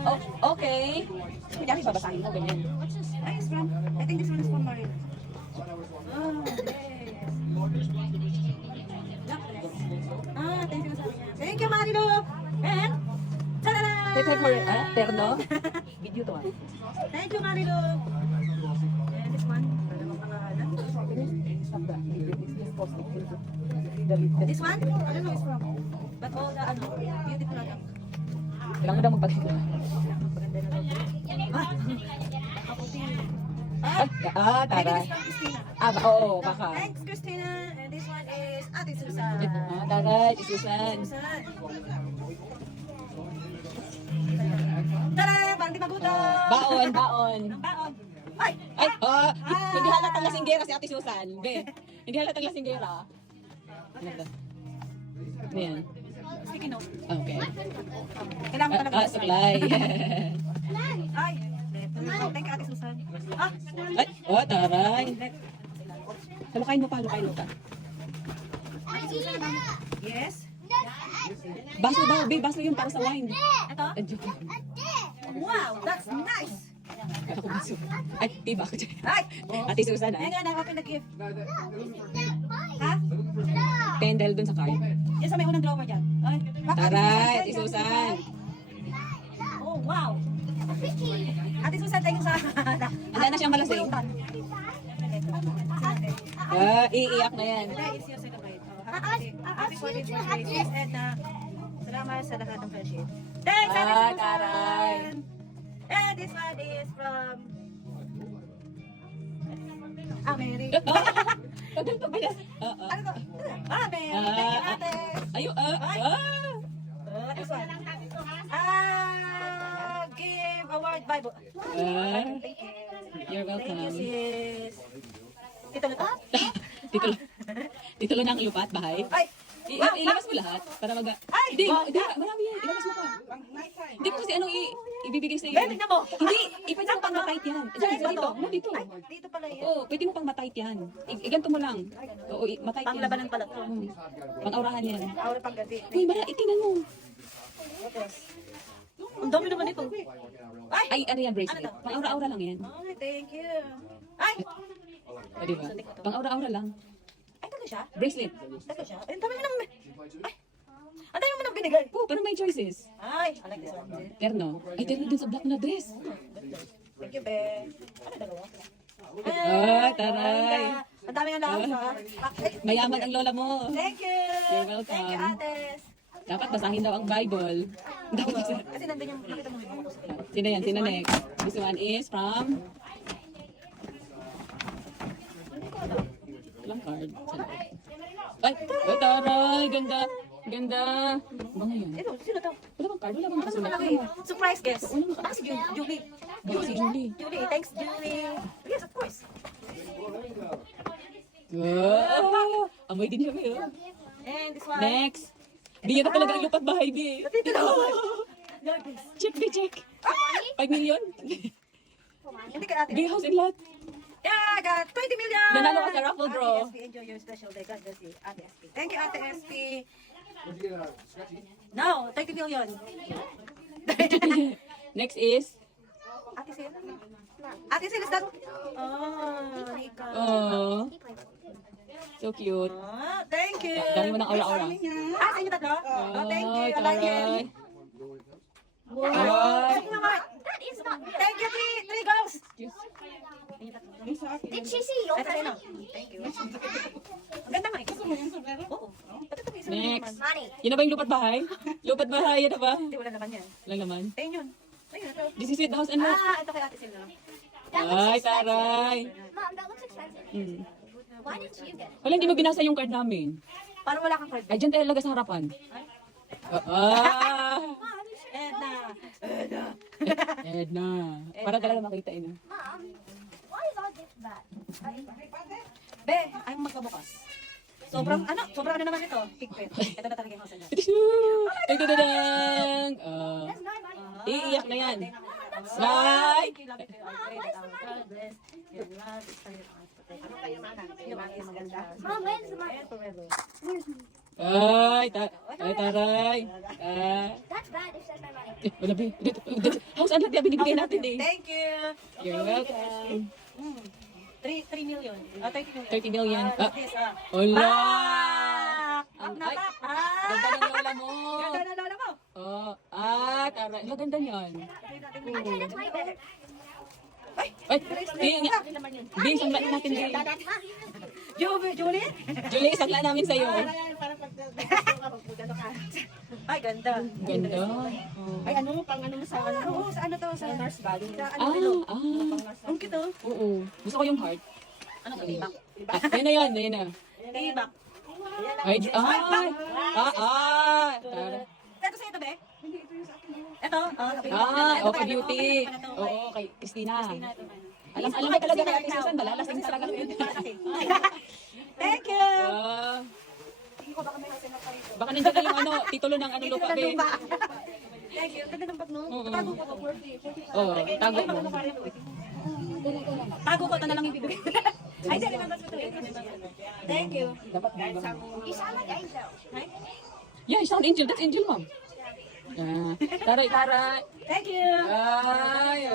Oh, okay. Kunyari, babasahin mo, ganyan. Ay, it's from, I think this one is from Marina. Oh, yes. Ah, thank you. Thank you, Marilo. And, ta-da-da! Take for it, terno? Video to, Thank you, Marilo. And this one, ano bang pangalan? This one? I don't know it's from. But all the, ano, beautiful lang. Kailangan mo daw magpagsigla. Maganda na lang. Ah, nakaputi. Ah, Tara. maybe this from Christina. Oo, baka. Thanks, Christina. And this one is Ate Susan. Tara, Susan. Susan. Tara, parang di magutom. Baon, baon. Ang baon. Ay! Ay, hindi halatang lasinggera si Ate Susan. Be, hindi halatang lasinggera. Ano yan? Sticky note. Okay. Kailangan ko talaga. Supply. Ay! Thank you, Ate Susan. Ah! Ay, taray. Lukain mo pa, lukain mo pa. Yes? Baso daw, be, baso yung para sa wine. Ito? Wow, that's nice! Ako baso. Ay, tiba ako dyan. Ay! Ate Susan, Ayan nga, nakapin na gift. Ha? Pen dahil dun sa card. Yan sa may unang drawer dyan. Ay, Taray, Ate Susan. Oh, wow! Ate Susan, thank you sa... Handa na siyang malasing. Iiyak na yan. Today is your second ride. Happy birthday to my ladies and salamat sa lahat ng friendship. Thanks, Ate Susan! taray. And this one is from... Mary. Tagal pa bilas. Ano to? Mary. Thank you, Ate. Ayo, This one. Give award Bible. Thank you. You're Thank you, welcome. sis. Ito na to. Titulo. Titulo ng lupat, bahay. Ay! Ilabas mo lahat para mag... Ay! Hindi, marami yan. Ilabas mo pa. Hindi ko kasi anong ibibigay sa iyo. Ben, tignan mo. Hindi, pwede mo pang matayt yan. Dito, dito. Ay, dito pala yan. Oo, pwede mo pang matayt yan. Iganto mo lang. Oo, matayt yan. Panglabanan pala to. Pang-aurahan yan. Aura pang gabi. Uy, tingnan mo. Ang dami naman ito. Ay, ano yan, bracelet. Pang-aura-aura lang yan. Ay, thank you. Ay! O, diba? Pang-aura-aura lang. Ay, talaga siya? Bracelet. Talaga siya? Ay, ang dami mo nang... Ay! Ang dami mo nang binigay. Oo, pero may choices. Ay, I like this one. Terno. Ay, terno dun sa black na dress. Thank you, be. Ano dalawa? Taray. Ang dami nga lang ha. Mayaman ang lola mo. Thank you. You're welcome. Thank you, Ates. Dapat basahin daw ang Bible. Kasi nandun yung nakita mo yung ako sa Sino yan? Sino next? This one is from... Walang card. Ay, taray. Ganda. Ganda. Bango yan. Ito, sino to? Wala bang card? Wala bang Ano kasulat? malaki? Surprise guest. Si Julie. Baka si Julie. Julie, thanks Julie. Yes, of course. Wow! Amoy din kami, oh. And this one. Next. Bigyan na talaga ang lupat bahay, Bi. Check, Bi, check. 5 million. Hindi ka natin. Bi, house and lot. Yeah, I got 20 million. Nanalo ka sa raffle draw. Ate SP, enjoy your special day. God bless you, Ate SP. Thank you, Ate SP. No, 30 million. Next is... Ate Sil? Ate Sil, is that? Oh, Nika. Oh. So cute. Oh, thank you. Dami mo ng aura-aura. Ah, sa inyo tatlo? Oh, thank you. I like taray. it. Wow. Thank you, Mama. Thank you, three girls. Did she see your Ito sa'yo. Thank you. Ang ganda nga eh. Oo. Ito ito, isa lang Next. naman. money? Yun na ba yung lupat bahay? Lupat bahay, yan na ba? Hindi, wala naman yan. Walang laman. Ayun yun. Ayun, ito. This is it, the house and lot. Ito kay Ate Sil na. Ay, taray. Mom, that looks expensive. Hmm. Why didn't you get it? Wala, hindi mo binasa yung card namin. Paano wala kang card? Ay, dyan talaga sa harapan. Edna. Edna. Para talaga makita ina. Mom, why is all this bad? Be, ay magkabukas. Sobrang ano naman ito? Pigpet. Ito na talaga yung house and lot. Tadadadang! That's not money. Iiyak na yan. Bye! Bye! Love you, God bless. Your love is for your heart. Ano kayo mga maganda? Mom, where's the money? And forever. Ay, taray. That's bad if that's my money. Wala, be. House unlock, di, binibigay natin eh. Thank you. You're welcome. 3 million. 30 million. 30 million. Ah, This, ah. Hola! Ang Ay, napak. ganda ng lola mo. Ganda na lola mo. Oh, taray. Wala, ganda niyan. Okay, that's way better. Ay, Bing, sangla natin, Bing. Julie? Julie, sangla namin sa'yo. Ay, ganda. Ganda. Oh. Ay, ano mo, pang ano mo sa ano? Oo, sa ano to? Sa Nurse Valley. Sa ano, Ah, ano? ah. Ang cute, oh. Oo. Gusto ko yung heart. Ano to, tibak? Yun na yun, yun na. Tibak. Ay, taray. Ito sa ito, be? Ito? Okay, beauty. Oo, kay Christina. Alam mo talaga kay Ate Susan, dalalasing talaga yun. Thank you! Ah. Baka nandiyan na yung ano, titulo ng ano lupa, be. Thank you. Ganda ng bag, no? Oo. Tago ko to. Oo, tago mo. Tago ko, ito na lang yung bibigay. Ay, sorry, remember ko to. Thank you. You sound like Angel. Yeah, sound angel. That's angel, mom. Taray, taray. Thank you. Ay,